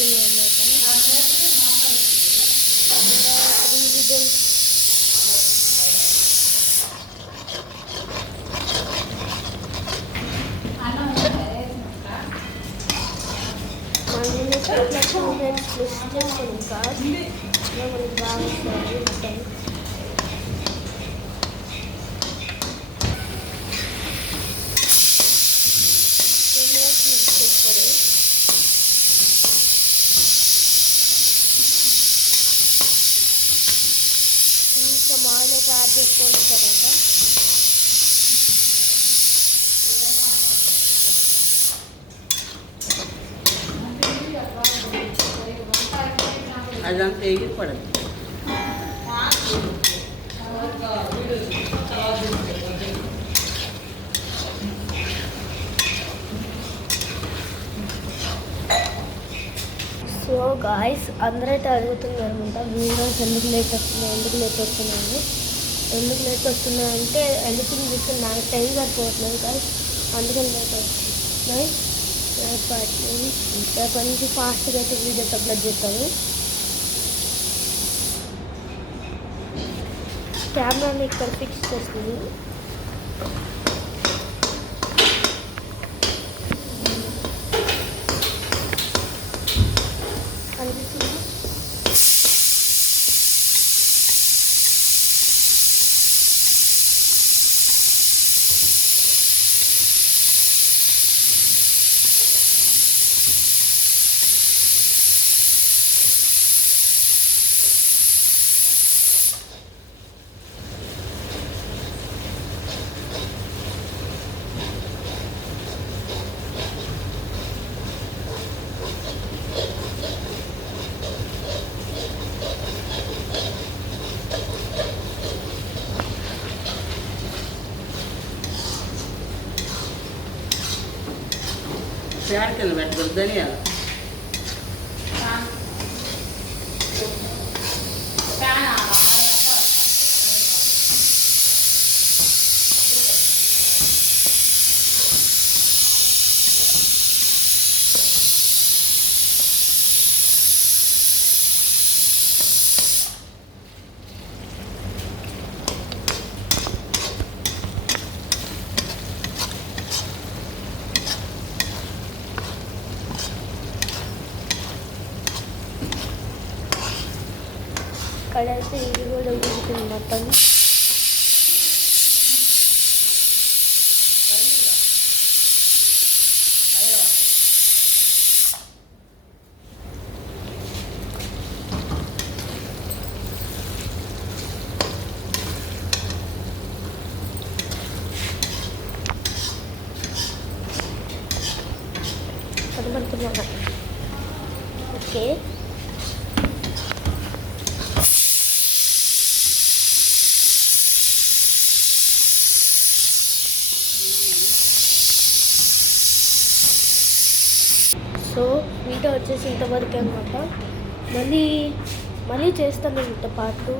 అవుతుంది అన్నమాట. ఇంకా 3 విజిల్స్. మనం ఇట్లా 2 మినిట్స్ ప్లస్ చేస్తాం. ఇంకా మనకి బాగా ఉంటాయి. కొంచెం ఆయిల్ యాడ్ చేసుకోవాలి. తర్వాత అదంతా ఎగిరిపడదు. సో గాయస్ అందరైతే అడుగుతున్నారు అనమాట, వీడియోస్ ఎందుకు లేట్ వస్తున్నాయి అంటే ఎడిటింగ్ చేస్తే నాకు టైం సరిపోవట్లేదు గాయస్, అందుకని లేట్ వస్తున్నాయి. రేపటి నుంచి ఫాస్ట్గా అయితే వీడియోస్ అప్లోడ్ చేస్తాను. కెమెరాని ఇక్కడ ఫిక్స్ చేస్తుంది. ఫ్యాన్ కింద పెట్టకూడదు ధనియాలు. ఇక్కడైతే ఇది కూడా ఉడుకుతుంది మొత్తం. కనబడుతున్నాను. ఓకే, సో వీడియో వచ్చేసి ఇంతవరకు అనమాట. మళ్ళీ చేస్తాను ఇంత పాటు.